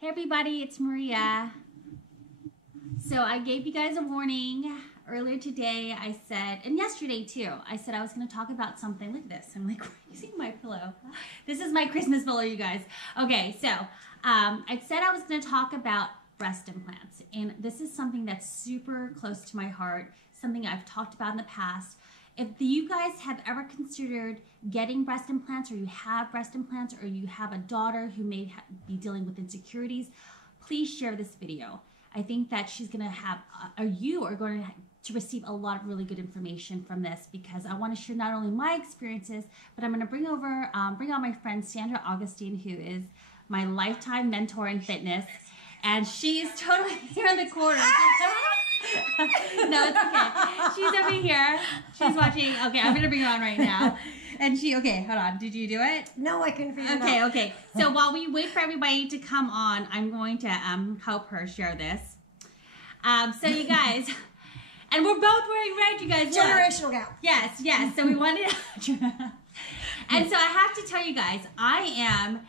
Hey everybody, it's Maria. So I gave you guys a warning earlier today. I said, and yesterday too, I said I was going to talk about something. Look at this. I'm like using my pillow. This is my Christmas pillow, you guys. Okay, so I said I was going to talk about breast implants. And this is something that's super close to my heart, something I've talked about in the past. If you guys have ever considered getting breast implants, or you have breast implants, or you have a daughter who may be dealing with insecurities, please share this video. I think that she's going to have, or you are going to receive a lot of really good information from this, because I want to share not only my experiences, but I'm going to bring on my friend Sandra Augustin, who is my lifetime mentor in fitness, and she's totally here in the corner. No, it's okay. She's over here. She's watching. Okay, I'm going to bring her on right now. And okay, hold on. Did you do it? No, I couldn't figure it out. Okay. So while we wait for everybody to come on, I'm going to help her share this. So you guys, and we're both wearing red, you guys. Generational gap. Yes. So we wanted and so I have to tell you guys, I am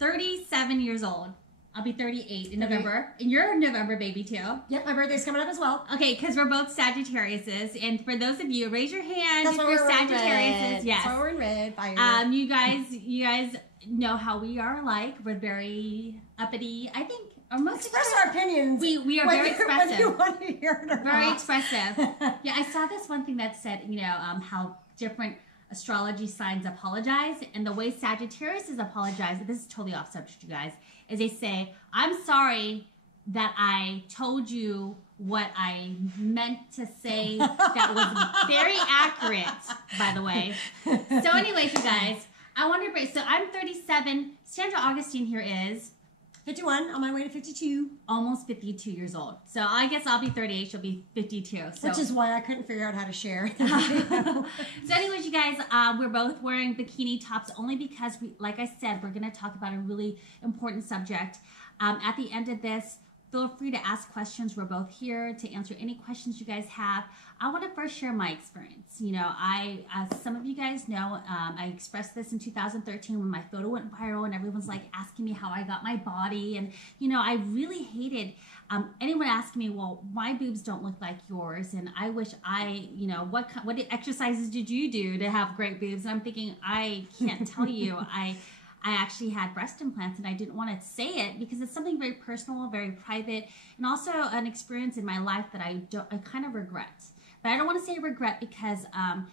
37 years old. I'll be 38 in November. And you're a November baby too. Yep, my birthday's coming up as well. Okay, because we're both Sagittariuses. And for those of you, raise your hand if you're Sagittariuses. Yes. That's why we're in red. Fire. You guys know how we are alike. We're very uppity. I think express our opinions. We are very expressive. When you want to hear it or very not. expressive. Yeah, I saw this one thing that said, how different astrology signs apologize, and the way Sagittarius apologize, this is totally off subject, you guys, is they say, I'm sorry that I told you what I meant to say that was very accurate, by the way. So anyways, you guys, I want to break. So I'm 37. Sandra Augustin here is 51, on my way to 52. Almost 52 years old. So I guess I'll be 38, she'll be 52. So. Which is why I couldn't figure out how to share. So anyways, you guys, we're both wearing bikini tops only because, like I said, we're going to talk about a really important subject. At the end of this, feel free to ask questions. We're both here to answer any questions you guys have. I want to first share my experience. As some of you guys know, I expressed this in 2013 when my photo went viral and everyone's like asking me how I got my body. And, I really hated anyone asking me, well, my boobs don't look like yours. And I wish what exercises did you do to have great boobs? And I'm thinking, I can't tell you. I actually had breast implants, and I didn't want to say it because it's something very personal, very private, and also an experience in my life that I kind of regret. But I don't want to say regret because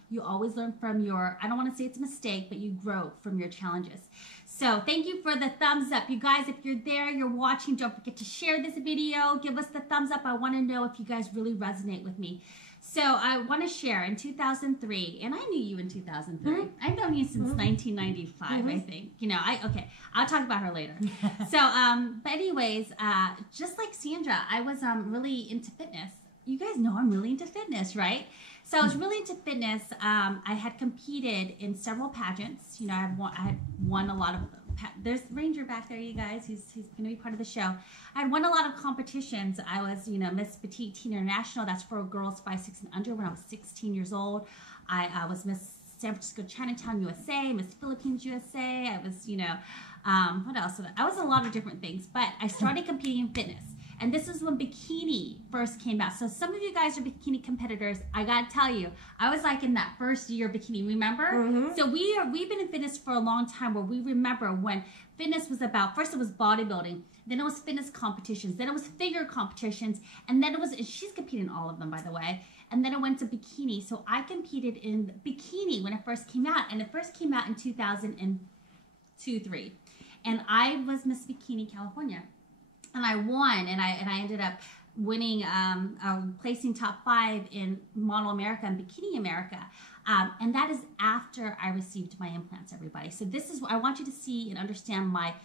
you always learn from I don't want to say it's a mistake, but you grow from your challenges. So thank you for the thumbs up. You guys, if you're there, you're watching, don't forget to share this video. Give us the thumbs up. I want to know if you guys really resonate with me. So I want to share in 2003, and I knew you in 2003. I've known you since 1995, I think. I'll talk about her later. So, but anyways, just like Sandra, I was really into fitness. You guys know I'm really into fitness, right? So I was really into fitness. I had competed in several pageants. I had won a lot of. There's Ranger back there, you guys. He's going to be part of the show. I had won a lot of competitions. I was, Miss Petite Teen International. That's for girls 5, 6, and under when I was 16 years old. I was Miss San Francisco Chinatown USA, Miss Philippines USA. I was, what else? I was a lot of different things. But I started competing in fitness. And this is when bikini first came out. So some of you guys are bikini competitors. I gotta tell you, I was like in that first year of bikini, remember? So we've been in fitness for a long time, where we remember when fitness was about, first it was bodybuilding, then it was fitness competitions, then it was figure competitions, and then she's competed in all of them, by the way, and then it went to bikini. So I competed in bikini when it first came out, and it first came out in 2002-3. And I was Miss Bikini California. And I won, and I ended up winning, placing top 5 in Model America and Bikini America. And that is after I received my implants, everybody. So this is what I want you to see and understand my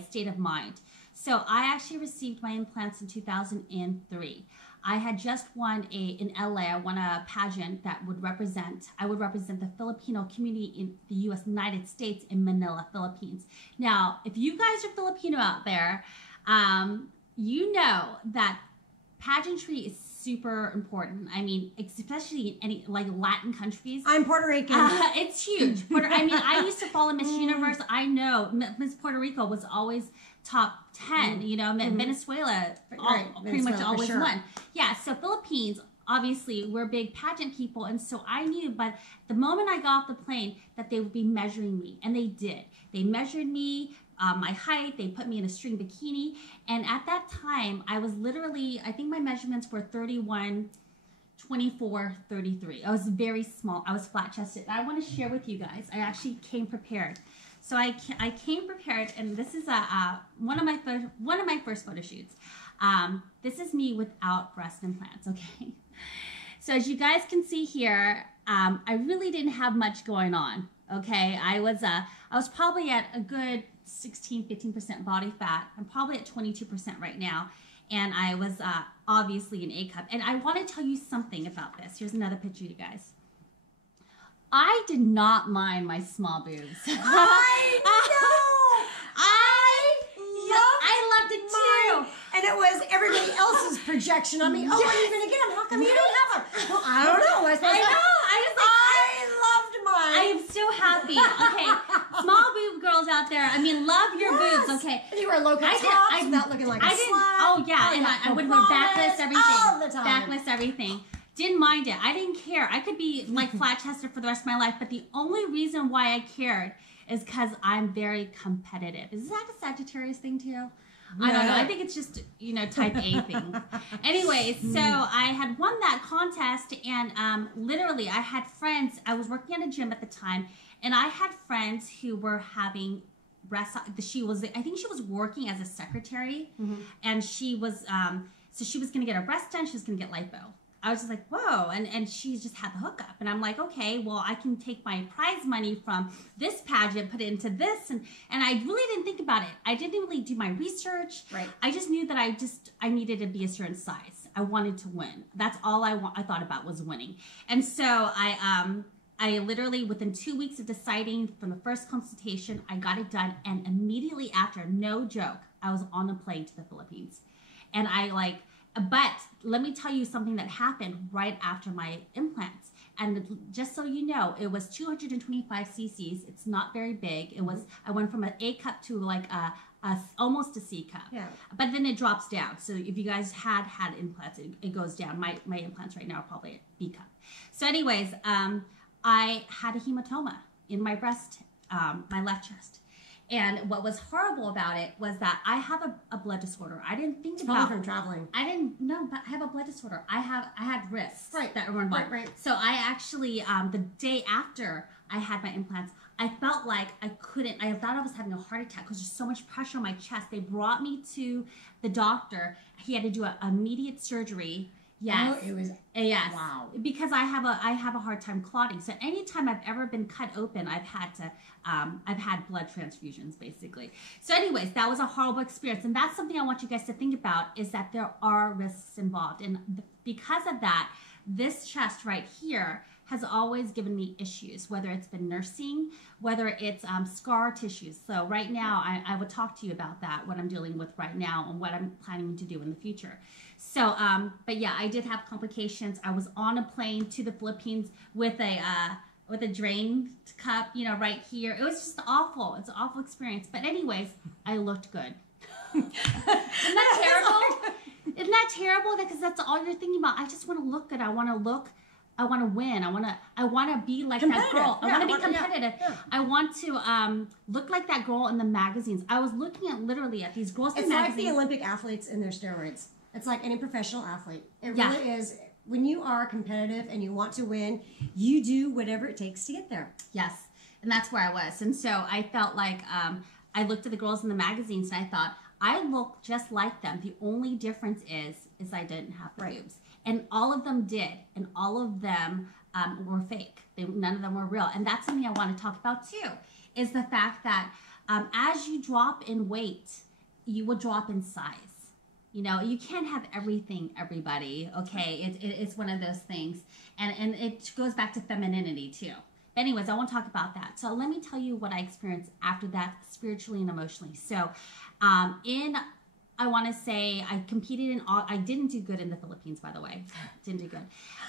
state of mind. So I actually received my implants in 2003. I had just won in LA, I won a pageant that I would represent the Filipino community in the United States in Manila, Philippines. Now, if you guys are Filipino out there, you know that pageantry is super important. I mean, especially in any like Latin countries. I'm Puerto Rican. It's huge. I mean, I used to follow Miss Universe. I know Miss Puerto Rico was always top 10. You know, Venezuela pretty much always won. Yeah. So Philippines. Obviously, we're big pageant people, and so I knew, but the moment I got off the plane, that they would be measuring me, and they did. They measured me, my height, they put me in a string bikini, and at that time, I was literally, I think my measurements were 31, 24, 33. I was very small. I was flat-chested. I want to share with you guys. I actually came prepared. So I came prepared, and this is one of my first photo shoots. This is me without breast implants, okay? So as you guys can see here, I really didn't have much going on, okay? I was probably at a good 16-15% body fat. I'm probably at 22% right now, and I was obviously an A cup. And I want to tell you something about this. Here's another picture, you guys. I did not mind my small boobs. I know. I loved it too. And it was everybody else's projection on me. Oh, when are you going to get them? How come you don't have them? Well, I don't know. I loved mine. I am so happy. Okay, small boob girls out there. I mean, love your boobs. Okay. And you wear low cut tops without looking like a slut. Oh yeah, and I would wear backless everything. All the time. Backless everything. Didn't mind it. I didn't care. I could be like flat chested for the rest of my life, but the only reason why I cared is because I'm very competitive. Is that a Sagittarius thing too? I don't know. I think it's just, type A thing. Anyways, so I had won that contest, and literally I had friends. I was working at a gym at the time, and I had friends who were having breast. I think she was working as a secretary, and she was so she was going to get her breast done. She was going to get lipo. I was just like, whoa, and she just had the hookup. And I'm like, okay, well, I can take my prize money from this pageant, put it into this. And I really didn't think about it. I didn't really do my research. Right. I just knew that I needed to be a certain size. I wanted to win. That's all I thought about was winning. And so I literally, within 2 weeks of deciding from the first consultation, I got it done. And immediately after, no joke, I was on a plane to the Philippines. And but let me tell you something that happened right after my implants. And just so you know, it was 225 cc's. It's not very big. It was, I went from an A cup to like almost a C cup. Yeah. But then it drops down. So if you guys had implants, it goes down. My implants right now are probably a B cup. So anyways, I had a hematoma in my breast, my left chest. And what was horrible about it was that I have a blood disorder. I didn't think about from traveling. I didn't know, but I have a blood disorder. I had risks that were involved. Right. So I actually, the day after I had my implants, I felt like I thought I was having a heart attack because there's so much pressure on my chest. They brought me to the doctor. He had to do an immediate surgery. Yes. Oh, it was. Yes. Wow. Because I have a hard time clotting. So anytime I've ever been cut open, I've had blood transfusions basically. So anyways, that was a horrible experience. And that's something I want you guys to think about, is that there are risks involved. And because of that, this chest right here has always given me issues, whether it's been nursing, whether it's scar tissues. So right now, I would talk to you about that, what I'm dealing with right now and what I'm planning to do in the future. So, but yeah, I did have complications. I was on a plane to the Philippines with a drain cup, right here. It was just awful. It's an awful experience. But anyways, I looked good. Isn't that terrible? Isn't that terrible? Because that's all you're thinking about. I just want to look good. I want to win. I want to be like that girl. I want to be competitive. Yeah. I want to look like that girl in the magazines. I was looking at literally at these girls in magazines. It's like the Olympic athletes and their steroids. It's like any professional athlete. It really is. When you are competitive and you want to win, you do whatever it takes to get there. Yes. And that's where I was. And so I felt like I looked at the girls in the magazines and I thought, I look just like them. The only difference is I didn't have the boobs. And all of them did. And all of them were fake. None of them were real. And that's something I want to talk about too, is the fact that as you drop in weight, you will drop in size. You can't have everything, everybody, okay? It's one of those things. And it goes back to femininity too. But anyways, I won't talk about that. So let me tell you what I experienced after that, spiritually and emotionally. So I I want to say I competed in, I didn't do good in the Philippines, by the way. Didn't do good.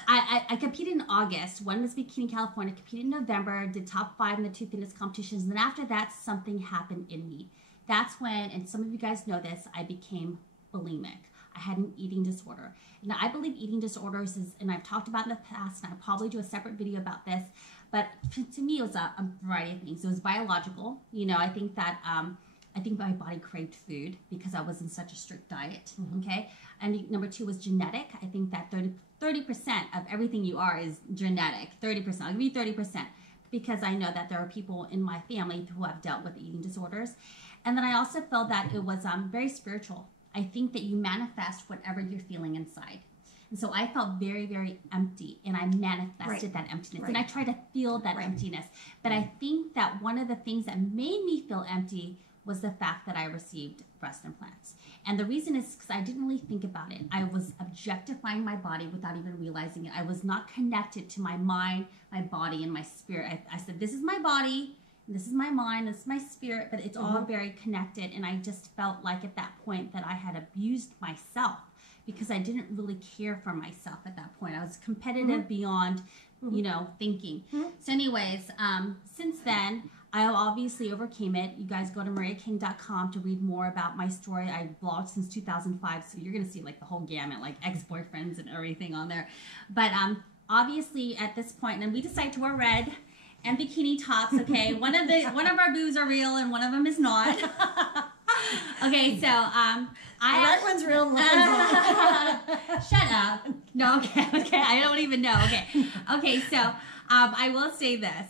I competed in August, won Miss Bikini California, competed in November, did top 5 in the 2 fitness competitions. And then after that, something happened in me. That's when, and some of you guys know this, I became bulimic. I had an eating disorder. Now, I believe eating disorders is, and I've talked about in the past, and I'll probably do a separate video about this, but to me, it was a variety of things. It was biological. You know, I think that, I think my body craved food because I was in such a strict diet, okay? And number 2 was genetic. I think that 30% of everything you are is genetic, 30%. I'll give you 30% because I know that there are people in my family who have dealt with eating disorders. And then I also felt that it was very spiritual. I think that you manifest whatever you're feeling inside. And so I felt very, very empty, and I manifested that emptiness. And I tried to feel that emptiness. But I think that one of the things that made me feel empty was the fact that I received breast implants. And the reason is because I didn't really think about it. I was objectifying my body without even realizing it. I was not connected to my mind, my body, and my spirit. I said, this is my body, this is my mind, this is my spirit, but it's all very connected. And I just felt like at that point that I had abused myself because I didn't really care for myself at that point. I was competitive beyond, you know, thinking. So anyways, since then, I obviously overcame it. You guys go to mariakang.com to read more about my story. I blogged since 2005, so you're going to see like the whole gamut, like ex-boyfriends and everything on there. But obviously at this point, and we decided to wear red and bikini tops, okay? one of our boobs are real and one of them is not. Okay, so the red one's real. Shut up. No, okay, I don't even know. Okay, so I will say this.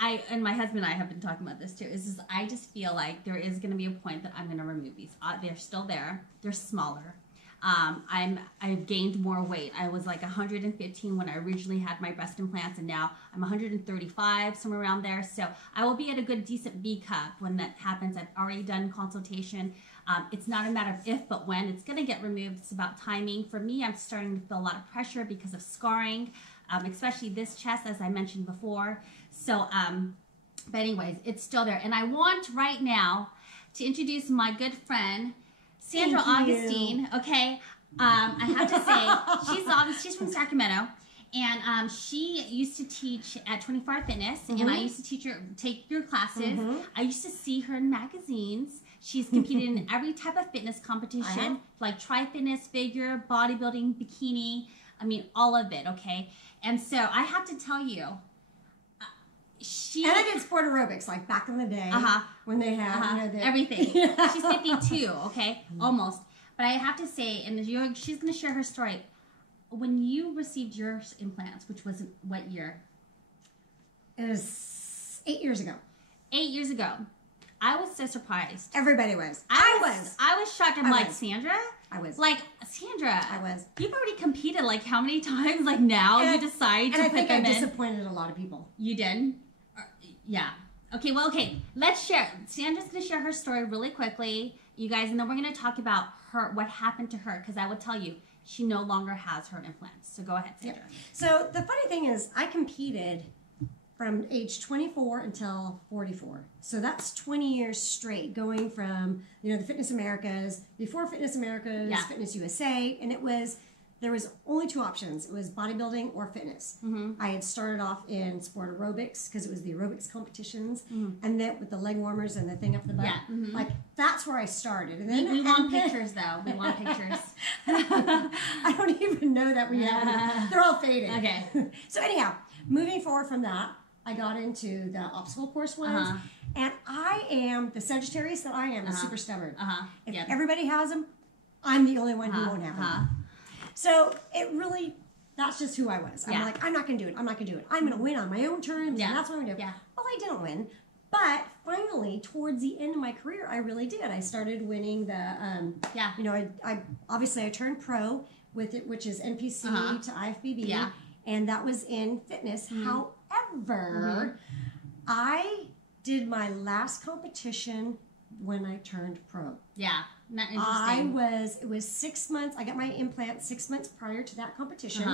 I and my husband and I have been talking about this too. I just feel like there is going to be a point that I'm going to remove these. They're still there. They're smaller. I've gained more weight. I was like 115 when I originally had my breast implants, and now I'm 135, somewhere around there. So I will be at a good, decent B cup when that happens. I've already done consultation. It's not a matter of if, but when. It's going to get removed. It's about timing. For me, I'm starting to feel a lot of pressure because of scarring, especially this chest, as I mentioned before. So, but anyways, it's still there. And I want right now to introduce my good friend, Sandra Augustin, okay? I have to say, she's from Sacramento, and she used to teach at 24 Hour Fitness, and I used to take your classes. I used to see her in magazines. She's competed in every type of fitness competition, like tri-fitness, figure, bodybuilding, bikini, I mean, all of it, okay? And so I have to tell you, and I did sport aerobics, like back in the day, when they had everything. She's 52, okay, almost. But I have to say, and she's going to share her story. When you received your implants, which was what year? It was 8 years ago. 8 years ago. I was so surprised. Everybody was. I was shocked. I'm like, Sandra? I was. Like, Sandra. I was. You've already competed like how many times? Like now you decide to put them in. And I think I disappointed a lot of people. You did? Yeah. Okay, well, okay. Let's share. Sandra's going to share her story really quickly, you guys, and then we're going to talk about what happened to her, because I will tell you, she no longer has her implants. So go ahead, Sandra. So the funny thing is, I competed from age 24 until 44. So that's 20 years straight, going from, the Fitness Americas, before Fitness Americas, Fitness USA, and there was only 2 options. It was bodybuilding or fitness. I had started off in sport aerobics because it was the aerobics competitions, and then with the leg warmers and the thing up the butt. Like, that's where I started. And then we want pictures, though. We want pictures. I don't even know that we have. They're all faded. Okay. So anyhow, moving forward from that, I got into the obstacle course ones. And I am, the Sagittarius that I am, is super stubborn. If everybody has them, I'm the only one who won't have them. So it really, that's just who I was. I'm like, I'm not going to do it. I'm not going to do it. I'm going to win on my own terms, and that's what I'm going to do. Well, I didn't win. But finally, towards the end of my career, I really did. I started winning the, I obviously I turned pro with it, which is NPC to IFBB, and that was in fitness. However, I did my last competition when I turned pro. Not interesting. It was 6 months. I got my implant 6 months prior to that competition.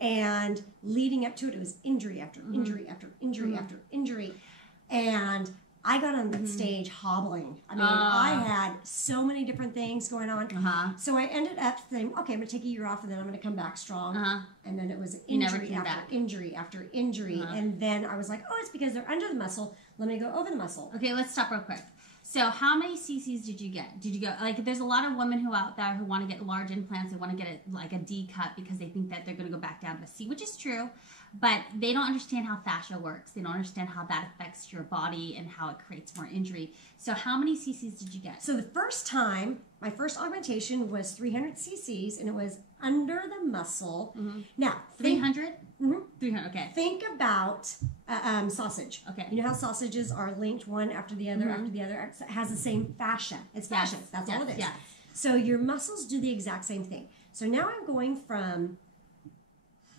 And leading up to it, it was injury after injury after injury after injury. And I got on that stage hobbling. I mean, I had so many different things going on. So I ended up saying, okay, I'm going to take a year off and then I'm going to come back strong. And then it was injury after injury after injury. And then I was like, oh, it's because they're under the muscle. Let me go over the muscle. Okay, let's stop real quick. So how many cc's did you get? Did you go, like, there's a lot of women who out there who want to get large implants. They want to get it like a D cut because they think that they're going to go back down to a C, which is true. But they don't understand how fascia works. They don't understand how that affects your body and how it creates more injury. So how many cc's did you get? So the first time, my first augmentation was 300 cc's, and it was under the muscle. Now, 300? 300, okay. Think about sausage. Okay. You know how sausages are linked one after the other after the other? It has the same fascia. It's fascia. That's all it is. Yeah. So your muscles do the exact same thing. So now I'm going from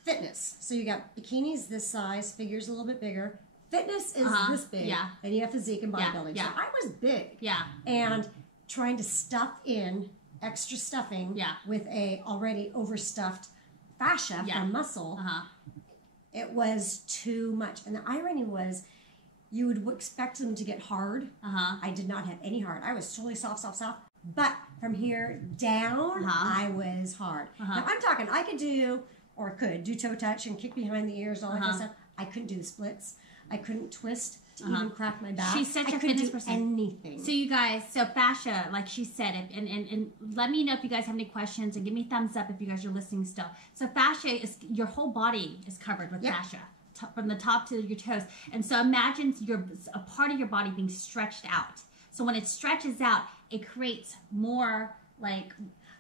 fitness. So you got bikinis this size, figures a little bit bigger. Fitness is this big. Yeah. Then you have physique and bodybuilding. Yeah. So I was big. Yeah. And trying to stuff in extra stuffing with a already overstuffed fascia from muscle, it was too much. And the irony was, you would expect them to get hard. I did not have any hard. I was totally soft. But from here down, I was hard. Now I'm talking, I could do toe touch and kick behind the ears and all that kind of stuff. I couldn't do the splits. I couldn't twist to even crack my back. She's such a fitness person. Anything. So you guys, fascia, like she said, and let me know if you guys have any questions, and give me a thumbs up if you guys are listening still. So fascia is, your whole body is covered with fascia, from the top to your toes. And so imagine a part of your body being stretched out. So when it stretches out, it creates more, like,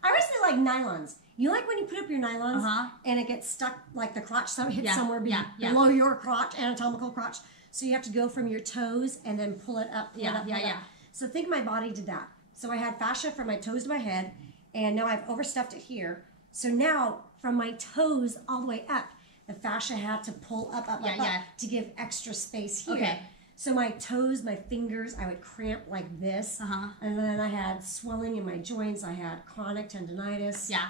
I always say like nylons. You like when you put up your nylons and it gets stuck, like the crotch hits somewhere below your crotch, anatomical crotch. So you have to go from your toes and then pull it up, pull it up. So think my body did that. So I had fascia from my toes to my head, and now I've overstuffed it here. So now from my toes all the way up, the fascia had to pull up to give extra space here. Okay. So my toes, my fingers, I would cramp like this. And then I had swelling in my joints. I had chronic tendonitis. Yeah.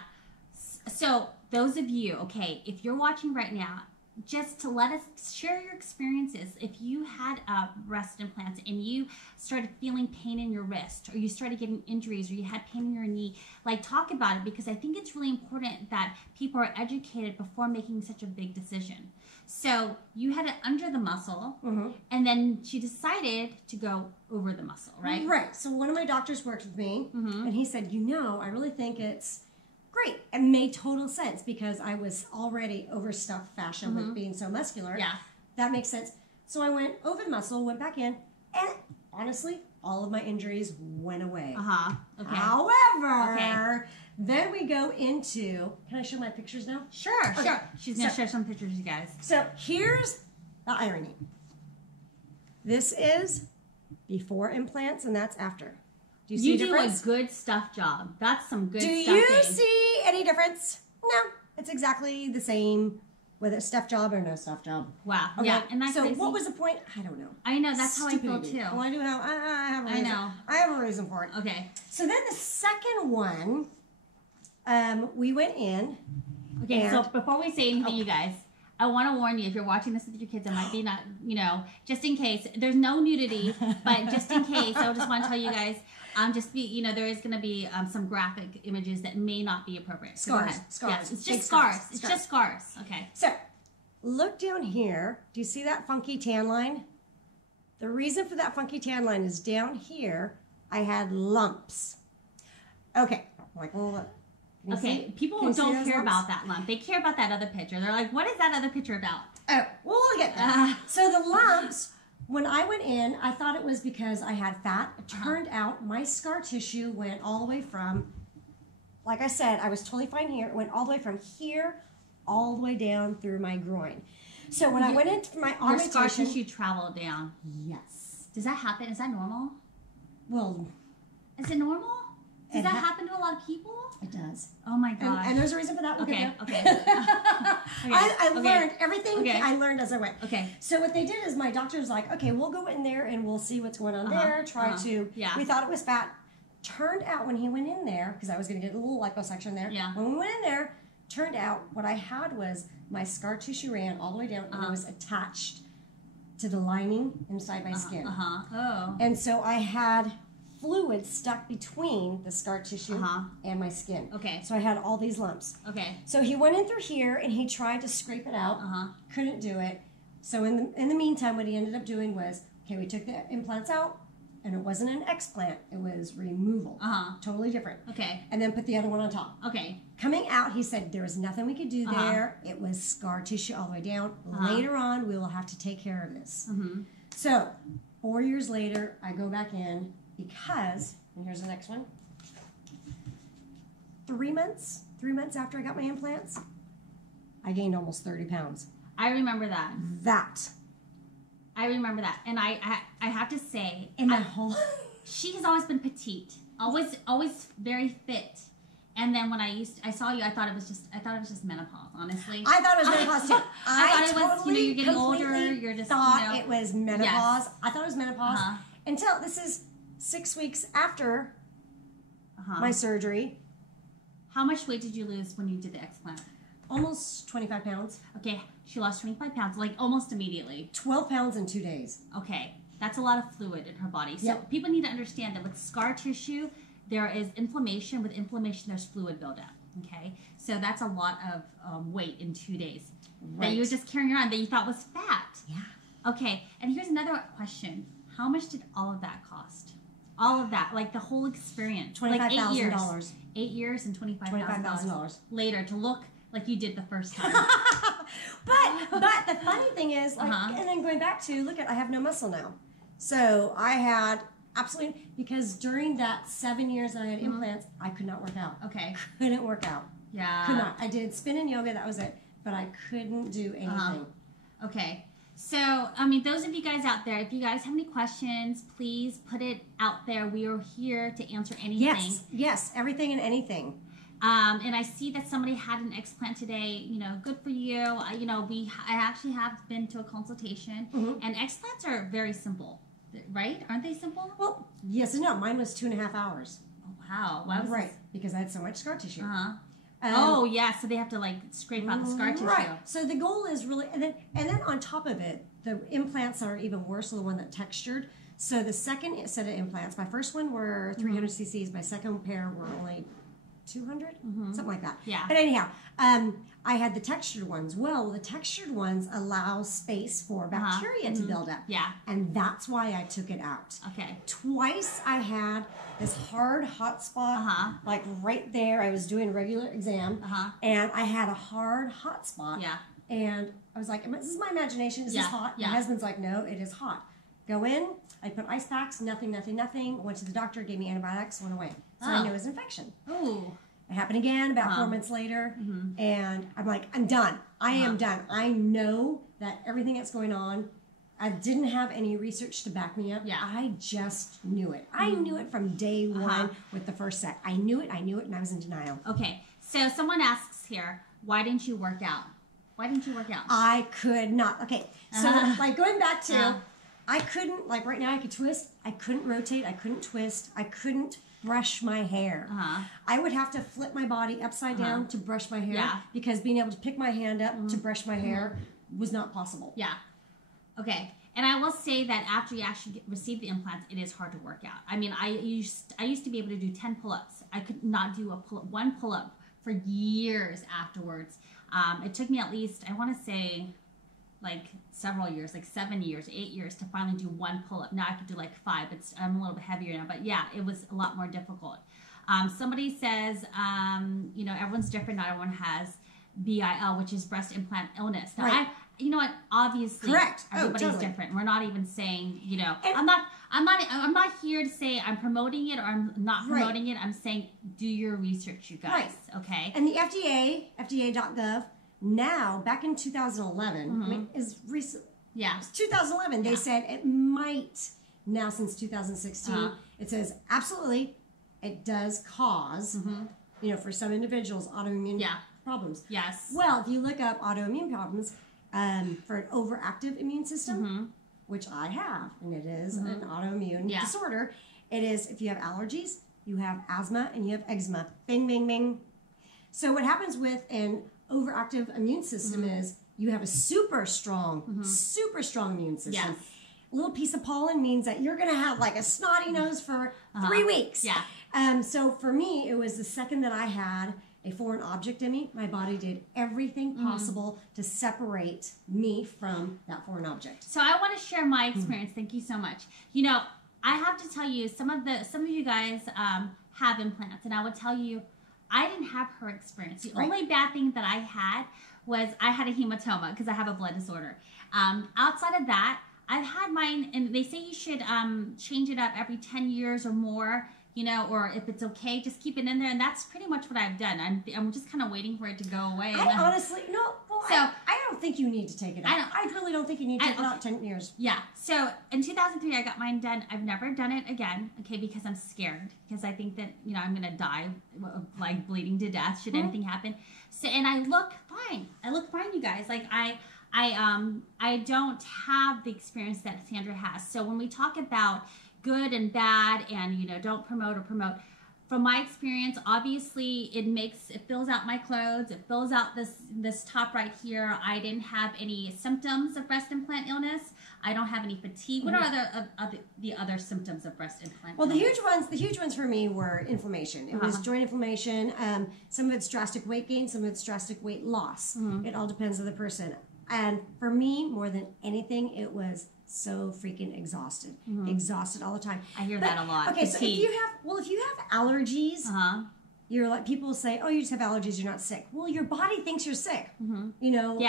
So those of you, okay, if you're watching right now, just to let us share your experiences. If you had breast implants and you started feeling pain in your wrist, or you started getting injuries, or you had pain in your knee, like, talk about it, because I think it's really important that people are educated before making such a big decision. So you had it under the muscle, and then she decided to go over the muscle, right? Right. So one of my doctors worked with me, and he said, I really think it's great. It made total sense because I was already overstuffed fascia with being so muscular. Yeah. That makes sense. So I went over the muscle, went back in, and honestly, all of my injuries went away. Okay. However, then we go into, can I show my pictures now? Sure, sure. She's going to share some pictures, you guys. So here's the irony. This is before implants, and that's after. Do you see a difference? You do a good stuff job. That's some good stuff. Do you see any difference? No, it's exactly the same, whether it's stuff job or no stuff job. Wow. Okay. Yeah. And that's so crazy. What was the point? I don't know. I know. That's how I feel too. Well, I do have. I have a reason. I know. I have a reason for it. Okay. So then the second one, we went in. Okay. So before we say anything, you guys, I want to warn you, if you're watching this with your kids, it might be not, just in case. There's no nudity, but just in case, I just want to tell you guys, there is going to be some graphic images that may not be appropriate. Scars. Yes, it's just scars. It's just scars. Okay. So, look down here. Do you see that funky tan line? The reason for that funky tan line is down here, I had lumps. Okay. Okay, people don't care about that lump. They care about that other picture. They're like, what is that other picture about? Oh, well, we'll get there. So the lumps, when I went in, I thought it was because I had fat. It turned out my scar tissue went all the way from, like I said, I was totally fine here. It went all the way from here, all the way down through my groin. So when I went into my augmentation... Your scar tissue traveled down. Yes. Does that happen? Is that normal? Well... Is it normal? Does that happen to a lot of people? It does. Oh my gosh. And there's a reason for that. Okay. I learned everything. Okay. I learned as I went. Okay. So what they did is my doctor was like, okay, we'll go in there and we'll see what's going on there. We thought it was fat. Turned out when he went in there, because I was going to get a little liposuction there. Yeah. When we went in there, turned out what I had was my scar tissue ran all the way down and it was attached to the lining inside my skin. Oh. And so I had fluid stuck between the scar tissue and my skin. Okay. So I had all these lumps. Okay. So he went in through here and he tried to scrape it out. Couldn't do it. So in the meantime, what he ended up doing was, okay, we took the implants out, and it wasn't an explant, it was removal. Totally different. Okay. And then put the other one on top. Okay. Coming out, he said there was nothing we could do there. It was scar tissue all the way down. Later on, we will have to take care of this. So 4 years later, I go back in because, and here's the next one. 3 months after I got my implants, I gained almost 30 pounds. I remember that. I remember that. And I have to say, she has always been petite, always very fit. And then when I saw you, I thought it was just menopause, honestly. I thought it was menopause too. I thought it was, you're getting older, you're just, thought it was menopause. Yes. I thought it was menopause until this is 6 weeks after my surgery. How much weight did you lose when you did the explant? Almost 25 pounds. Okay, she lost 25 pounds, like almost immediately. 12 pounds in 2 days. Okay, that's a lot of fluid in her body. So people need to understand that with scar tissue, there is inflammation. With inflammation, there's fluid buildup. Okay, so that's a lot of weight in 2 days that you were just carrying around that you thought was fat. Yeah. Okay, and here's another question: how much did all of that cost? All of that, like the whole experience, $25,000. 8 years and $25,000 later to look like you did the first time. but the funny thing is, like, and then going back to, look at, I have no muscle now. So I had absolutely, because during that 7 years that I had implants, I could not work out. Okay. Couldn't work out. Yeah. Could not. I did spin and yoga, that was it. But I couldn't do anything. Okay. So, I mean, those of you guys out there, if you guys have any questions, please put it out there. We are here to answer anything. Yes, everything and anything. And I see that somebody had an explant today. You know, good for you. I actually have been to a consultation, and explants are very simple, right? Aren't they simple? Well, yes and no. Mine was 2.5 hours. Oh, wow. Why was this? Because I had so much scar tissue. Oh yeah, so they have to like scrape out the scar tissue. Right. So the goal is really, and then on top of it, the implants are even worse than the one that textured. So the second set of implants, my first one were 300 cc's. My second pair were only 200, something like that. Yeah. But anyhow, I had the textured ones. Well, the textured ones allow space for bacteria to build up. Yeah. And that's why I took it out. Okay. Twice I had this hard hot spot, like right there. I was doing a regular exam, and I had a hard hot spot. Yeah. And I was like, "Is this my imagination? Is this hot?" Yeah. My husband's like, "No, it is hot." Go in. I put ice packs. Nothing. Went to the doctor. Gave me antibiotics. Went away. So I knew it was infection. Oh. It happened again about 4 months later, and I'm like, I'm done. I am done. I know that everything that's going on, I didn't have any research to back me up. Yeah. I just knew it. I knew it from day one with the first set. I knew it, and I was in denial. Okay, so someone asks here, why didn't you work out? Why didn't you work out? I could not. Okay, so like going back to, I couldn't, like right now I could twist. I couldn't rotate. I couldn't twist. I couldn't brush my hair. I would have to flip my body upside down to brush my hair because being able to pick my hand up to brush my hair was not possible. Yeah. Okay. And I will say that after you actually receive the implants, it is hard to work out. I mean, I used to be able to do 10 pull-ups. I could not do one pull-up for years afterwards. It took me at least, I want to say, like several years, like 7 years, 8 years to finally do one pull-up. Now I could do like 5. I'm a little bit heavier now, but yeah, it was a lot more difficult. Somebody says, everyone's different. Not everyone has BIL, which is breast implant illness. Now, you know what? Obviously, correct. Everybody's different. We're not even saying, I'm not here to say I'm promoting it or I'm not promoting it. I'm saying do your research, you guys. Okay. And the FDA.gov. Now, back in 2011, I mean, is recent. Yeah. 2011, they said it might, now since 2016, it says absolutely it does cause, for some individuals, autoimmune problems. Yes. Well, if you look up autoimmune problems for an overactive immune system, which I have, and it is an autoimmune disorder, it is if you have allergies, you have asthma, and you have eczema. Bing, bing, bing. So what happens with an overactive immune system is you have a super strong immune system. Yes. A little piece of pollen means that you're going to have like a snotty nose for 3 weeks. Yeah. So for me, it was the second that I had a foreign object in me, my body did everything possible to separate me from that foreign object. So I want to share my experience. Thank you so much. You know, I have to tell you, some of you guys have implants, and I would tell you, I didn't have her experience. The only bad thing that I had was I had a hematoma because I have a blood disorder. Outside of that, I've had mine, and they say you should change it up every 10 years or more, you know, or if it's okay, just keep it in there. And that's pretty much what I've done. I'm just kind of waiting for it to go away. Honestly, no, well, so, I don't think you need to take it out. I really don't think you need to take it out 10 years. Yeah. So in 2003, I got mine done. I've never done it again, okay, because I'm scared. Because I think that, you know, I'm going to die, like bleeding to death should anything happen. So, and I look fine. I look fine, you guys. Like, I don't have the experience that Sandra has. So when we talk about good and bad and, you know, don't promote or promote, from my experience, obviously it fills out my clothes. It fills out this top right here. I didn't have any symptoms of breast implant illness. I don't have any fatigue. What are the other symptoms of breast implant illness? The huge ones for me were inflammation. It was joint inflammation. Some of it's drastic weight gain, some of it's drastic weight loss. It all depends on the person. And for me, more than anything, it was so freaking exhausted. Exhausted all the time. I hear that a lot. Okay, so if you have allergies, you're like, people say, oh, you just have allergies, you're not sick. Well, your body thinks you're sick. You know,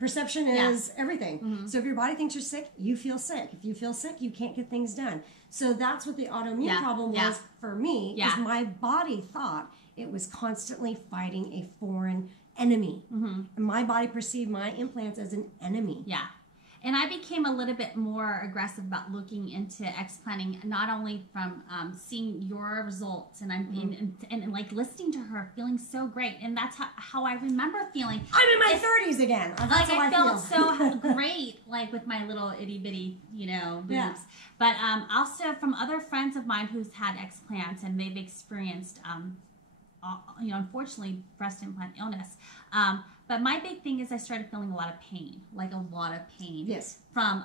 perception is everything. So if your body thinks you're sick, you feel sick. If you feel sick, you can't get things done. So that's what the autoimmune problem was for me, is my body thought it was constantly fighting a foreign enemy. And my body perceived my implants as an enemy. Yeah. And I became a little bit more aggressive about looking into explanting, not only from seeing your results and and like listening to her, feeling so great. And that's how I remember feeling. I'm in my 30s again. That's like I felt so great, like with my little itty bitty, you know, boobs. Yeah. But also from other friends of mine who's had explants and they've experienced, you know, unfortunately, breast implant illness. But my big thing is I started feeling a lot of pain, like a lot of pain. Yes. From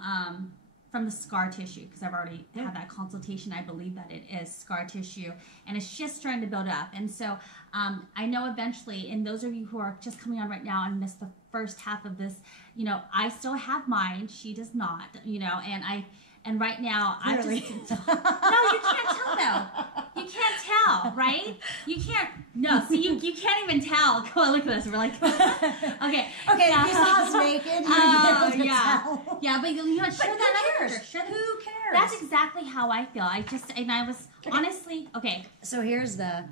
the scar tissue, because I've already had that consultation. I believe that it is scar tissue, and it's just starting to build up. And so I know eventually, and those of you who are just coming on right now and missed the first half of this, you know, I still have mine. She does not, you know, and right now, I just... No, you can't tell, though. You can't tell, right? You can't... No, see, you can't even tell. Come on, look at this. We're like... Okay. Okay, if you saw us naked, you'd be able to tell. Yeah, but you know, share that other picture. Who cares? That's exactly how I feel. I was honestly... Okay. So here's the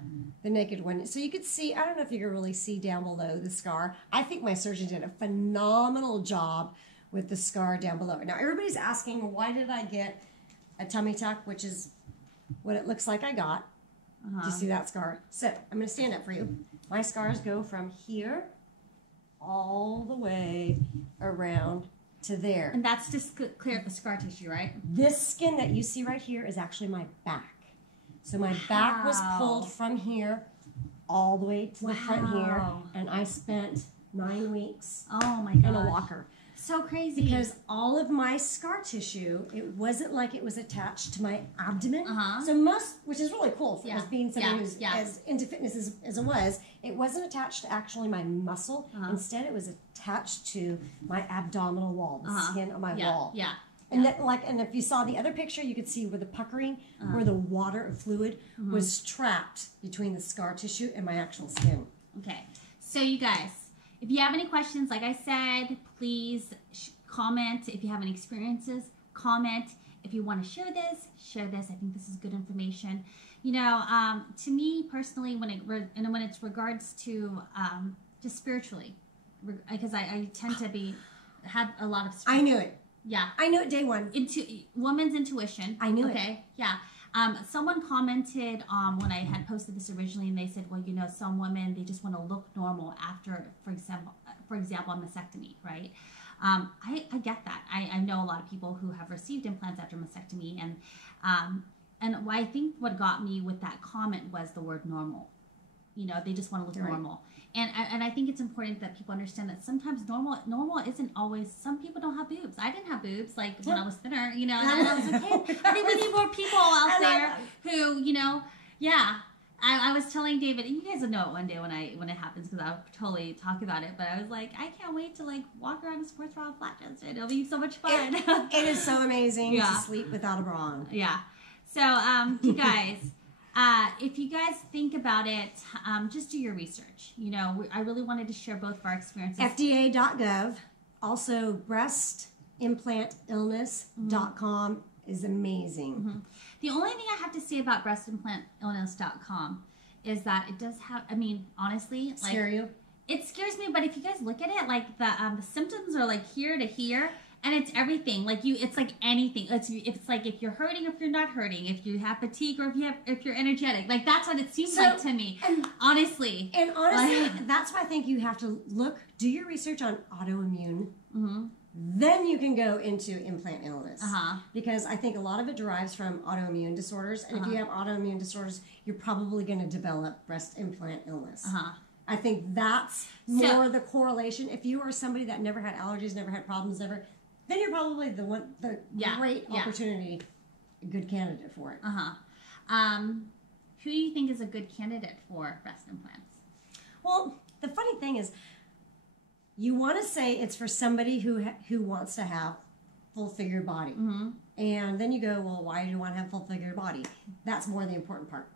naked one. So you could see... I don't know if you can really see down below the scar. I think my surgeon did a phenomenal job with the scar down below. Now, everybody's asking, why did I get a tummy tuck, which is what it looks like I got. Do you see that scar? So, I'm going to stand up for you. My scars go from here all the way around to there. And that's just clear up the scar tissue, right? This skin that you see right here is actually my back. So my back was pulled from here all the way to the front here. And I spent 9 weeks in a walker. So crazy. Because all of my scar tissue, it wasn't like it was attached to my abdomen. So most, which is really cool for us being somebody who's as into fitness as it was, it wasn't attached to actually my muscle. Instead, it was attached to my abdominal wall, the skin on my wall. And that, and if you saw the other picture, you could see where the puckering, where the water or fluid was trapped between the scar tissue and my actual skin. Okay, so you guys, if you have any questions, like I said, please comment. If you have any experiences, comment. If you want to share this, share this. I think this is good information. You know, to me personally, when it's regards to just spiritually, because I tend to have a lot of. I knew it. Yeah, I knew it day one. Woman's intuition. I knew it. Okay, yeah. Someone commented when I had posted this originally, and they said, well, you know, some women, they just want to look normal after, for example, a mastectomy, right? I get that. I know a lot of people who have received implants after mastectomy, and I think what got me with that comment was the word normal. you know, they just want to look normal. And I think it's important that people understand that sometimes normal isn't always. Some people don't have boobs. I didn't have boobs when I was thinner, you know. And I was okay. I think we need more people out there who, you know, I was telling David, and you guys will know it one day when it happens because I'll totally talk about it. But I was like, I can't wait to like walk around a sports bra flat chest. It'll be so much fun. It is so amazing to sleep without a bra on. Yeah. So, you guys. If you guys think about it, just do your research. You know, I really wanted to share both of our experiences. FDA.gov, also breastimplantillness.com is amazing. Mm-hmm. The only thing I have to say about breastimplantillness.com is that it does have, I mean, honestly, like, scare you? It scares me, but if you guys look at it, like the symptoms are like here to here. And it's everything. Like it's like anything. It's like if you're hurting, if you're not hurting, if you have fatigue, or if you're energetic. Like that's what it seems like to me. Honestly. And honestly, that's why I think you have to do your research on autoimmune. Mm-hmm. Then you can go into implant illness. Because I think a lot of it derives from autoimmune disorders. And if you have autoimmune disorders, you're probably going to develop breast implant illness. I think that's more the correlation. If you are somebody that never had allergies, never had problems, then you're probably the great opportunity, a good candidate for it. Who do you think is a good candidate for breast implants? Well, the funny thing is, you want to say it's for somebody who wants to have full figured body, and then you go, well, why do you want to have full figured body? That's more the important part.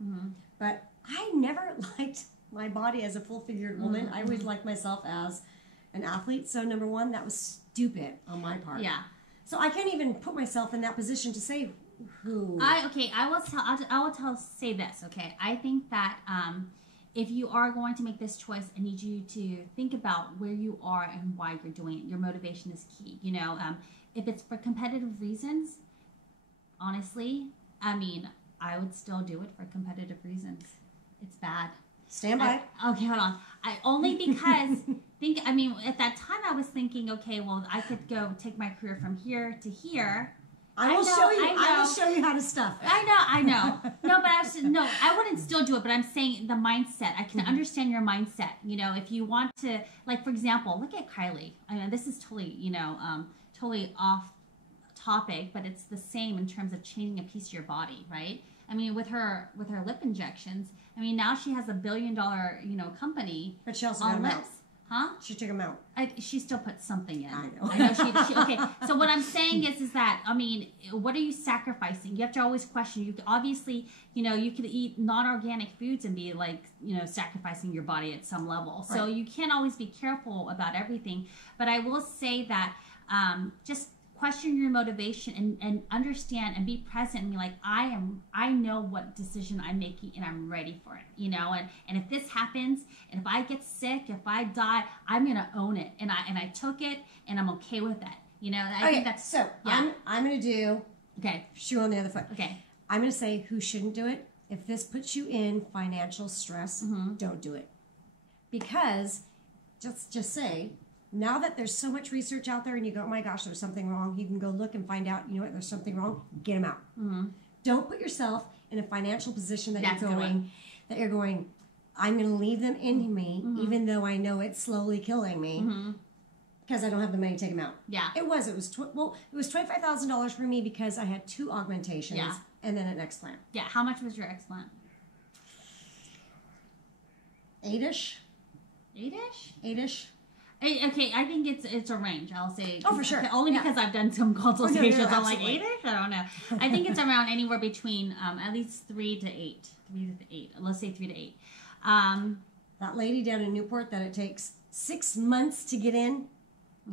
But I never liked my body as a full figured woman. I always liked myself as an athlete. So number one, that was stupid on my part. Yeah. So I can't even put myself in that position to say who. I will say this. Okay. I think that if you are going to make this choice, I need you to think about where you are and why you're doing it. Your motivation is key. You know, if it's for competitive reasons, honestly, I mean, I would still do it for competitive reasons. It's bad. Stand by. Okay, hold on. Only because at that time I was thinking, okay, well, I could go take my career from here to here. I will show you how to stuff it. I know. No, but I wouldn't still do it. But I'm saying the mindset. I can understand your mindset. You know, if you want to, like for example, look at Kylie. I mean, this is totally, totally off topic, but it's the same in terms of changing a piece of your body, right? I mean, with her lip injections. I mean, now she has $1 billion, company. But she also on got lips. out. Huh? She took them out. She still put something in. I know. I know she okay. So what I'm saying is that, I mean, what are you sacrificing? You have to always question. You obviously, you could eat non-organic foods and be like, sacrificing your body at some level. Right. So you can't always be careful about everything. But I will say that just question your motivation and understand and be present and be like, I know what decision I'm making and I'm ready for it, and if this happens and if I get sick, if I die, I'm gonna own it and I took it and I'm okay with that. I think that's so yeah. I'm gonna do shoe on the other foot. Okay. I'm gonna say who shouldn't do it. If this puts you in financial stress, don't do it. Because just say, now that there's so much research out there and you go, oh my gosh, there's something wrong, you can go look and find out, there's something wrong, get them out. Don't put yourself in a financial position that you're going, I'm going to leave them in me, even though I know it's slowly killing me, because I don't have the money to take them out. Yeah. It was $25,000 for me because I had 2 augmentations and then an explant. Yeah. How much was your explant? 8-ish. 8-ish? 8-ish. Okay, I think it's a range. I'll say. Oh, for sure. Only because I've done some consultations. I'm like 8-ish. I don't know. I think it's around anywhere between at least 3 to 8. 3 to 8. Let's say 3 to 8. That lady down in Newport that it takes 6 months to get in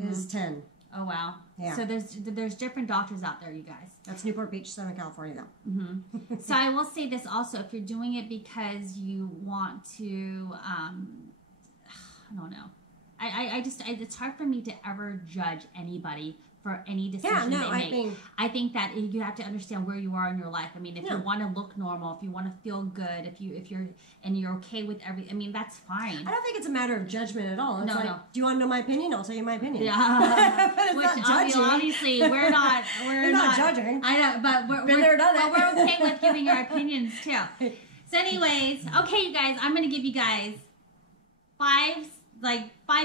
is 10. Oh wow. Yeah. So there's different doctors out there, you guys. That's Newport Beach, Southern California, though. So I will say this also: if you're doing it because you want to, I don't know. It's hard for me to ever judge anybody for any decision they make. I think that you have to understand where you are in your life. I mean, if you want to look normal, if you want to feel good, if you're okay with everything, I mean, that's fine. I don't think it's a matter of judgment at all. It's no. Do you want to know my opinion? I'll tell you my opinion. Yeah. But it's not judging. Obviously, we're not. We're not judging. I know, but we're okay with giving our opinions too. So anyways, okay, you guys, I'm going to give you guys 5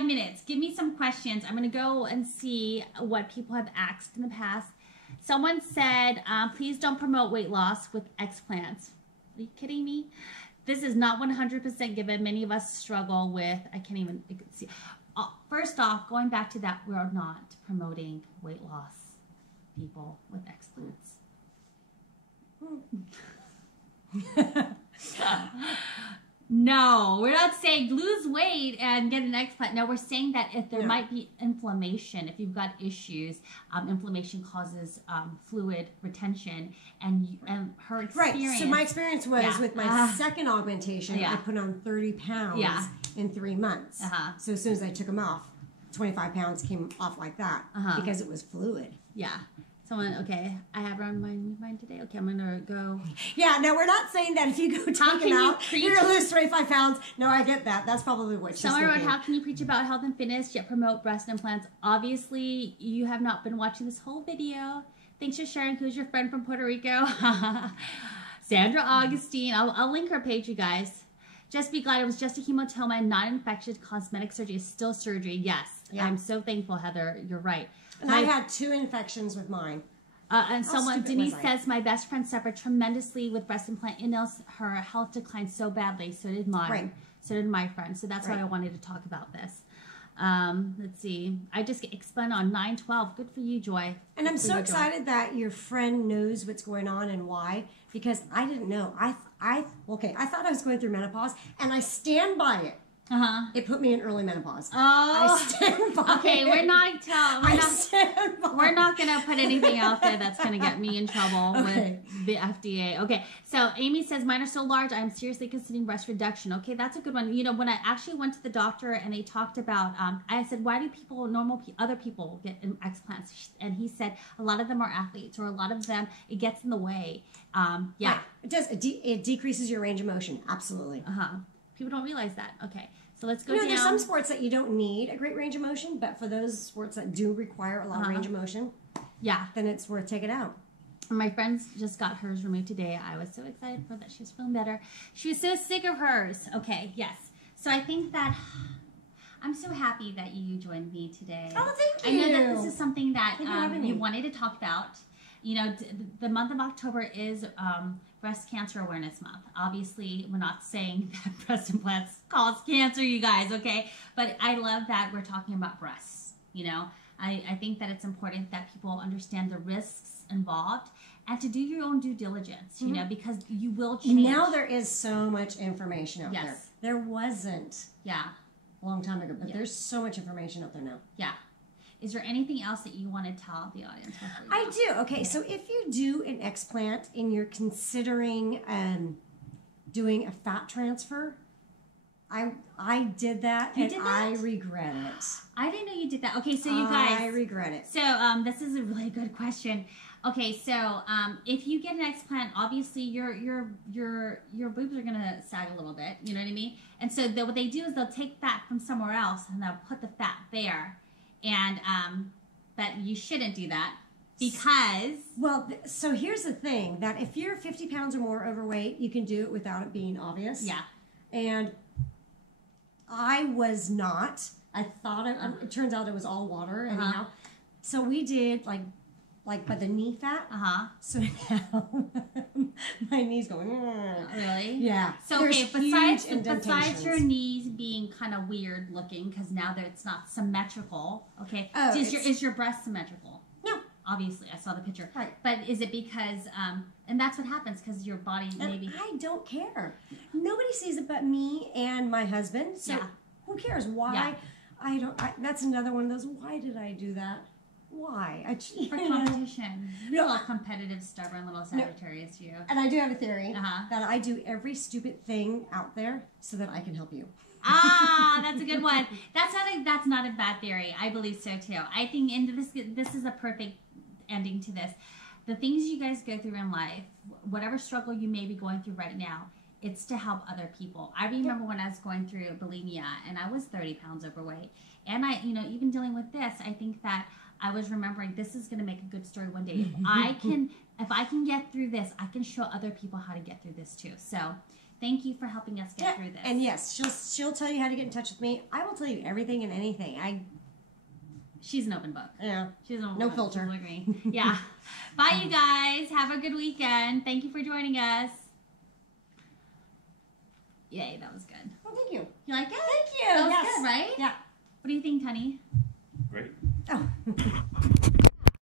minutes. Give me some questions. I'm going to go and see what people have asked in the past. Someone said, please don't promote weight loss with explants. Are you kidding me? This is not 100% given. Many of us struggle with, I can't even see. First off, going back to that, we're not promoting weight loss, people with explants. No, we're not saying lose weight and get an explant. No, we're saying that if there might be inflammation, if you've got issues, inflammation causes fluid retention, and her experience. Right. So my experience was with my second augmentation, I put on 30 pounds in 3 months. So as soon as I took them off, 25 pounds came off like that because it was fluid. Yeah. Someone, okay, I have her on mine today. Okay, I'm going to go. Yeah, no, we're not saying that if you go take them out, you're going to lose 25 pounds. No, I get that. That's probably what she's thinking. Someone wrote, how can you preach about health and fitness yet promote breast implants? Obviously, you have not been watching this whole video. Thanks for sharing. Who's your friend from Puerto Rico? Sandra Augustin. I'll link her page, you guys. Just be glad it was just a hematoma and not infected. Cosmetic surgery is still surgery. Yes. Yeah. I'm so thankful, Heather. You're right. And I had 2 infections with mine. And someone, Denise says, my best friend suffered tremendously with breast implant. Her health declined so badly. So did mine. Right. So did my friend. So that's why I wanted to talk about this. Let's see. I just expand on 9/12. Good for you, Joy. And I'm so excited that your friend knows what's going on and why, because I didn't know. I thought I was going through menopause, and I stand by it. It put me in early menopause. Oh, I stand by okay. it. We're not gonna put anything out there that's gonna get me in trouble with the FDA. Okay, so Amy says mine are so large. I'm seriously considering breast reduction. Okay, that's a good one. You know, when I actually went to the doctor and they talked about, I said, why do other people get explants? And he said a lot of them are athletes, or a lot of them it gets in the way. Yeah, right. It does. It decreases your range of motion. Absolutely. People don't realize that. Okay, so let's go down. There's some sports that you don't need a great range of motion, but for those sports that do require a lot of range of motion, then it's worth taking out. My friends just got hers removed today. I was so excited for that. She was feeling better. She was so sick of hers. Okay, yes. So I think that I'm so happy that you joined me today. Oh, thank you. I know that this is something that you wanted to talk about. You know, the month of October is Breast Cancer Awareness Month. Obviously, we're not saying that breast implants cause cancer, you guys, okay? But I love that we're talking about breasts, you know? I think that it's important that people understand the risks involved and to do your own due diligence, you know, because you will change. Now there is so much information out there. There wasn't a long time ago, but there's so much information out there now. Yeah. Is there anything else that you want to tell the audience? I do. Okay, so if you do an explant and you're considering doing a fat transfer, I did that I regret it. I didn't know you did that. Okay, so you guys, I regret it. So this is a really good question. Okay, so if you get an explant, obviously your boobs are gonna sag a little bit. You know what I mean? And so what they do is they'll take fat from somewhere else and they'll put the fat there. And but you shouldn't do that because so here's the thing, that if you're 50 pounds or more overweight, you can do it without it being obvious. Yeah. And I was not. I thought it turns out it was all water anyhow. So we did like by the knee fat. So now my knee's going. Really? Yeah. So okay, besides your knees being kind of weird looking because now that it's not symmetrical. Okay. Oh, is your breast symmetrical? No. Obviously, I saw the picture. Right. But is it because and that's what happens because your body maybe. I don't care. Nobody sees it but me and my husband. So who cares? Why? Yeah. That's another one of those. Why did I do that? Why? For competition. You're a little competitive, stubborn little Sagittarius, you. And I do have a theory that I do every stupid thing out there so that I can help you. That's a good one. That's not a bad theory. I believe so too. I think this is a perfect ending to this. The things you guys go through in life, whatever struggle you may be going through right now, it's to help other people. I remember when I was going through bulimia and I was 30 pounds overweight. And even dealing with this, I think that I was remembering this is going to make a good story one day. If I can get through this, I can show other people how to get through this too. So Thank you for helping us get through this. And yes, she'll tell you how to get in touch with me. I will tell you everything and anything. She's an open book. Yeah. She's an open no book. filter. Like me. Yeah. Bye, you guys. Have a good weekend. Thank you for joining us. Yay, that was good. Well, thank you. You like it? Thank you. That was good, right? Yeah. What do you think, honey? Great. Oh.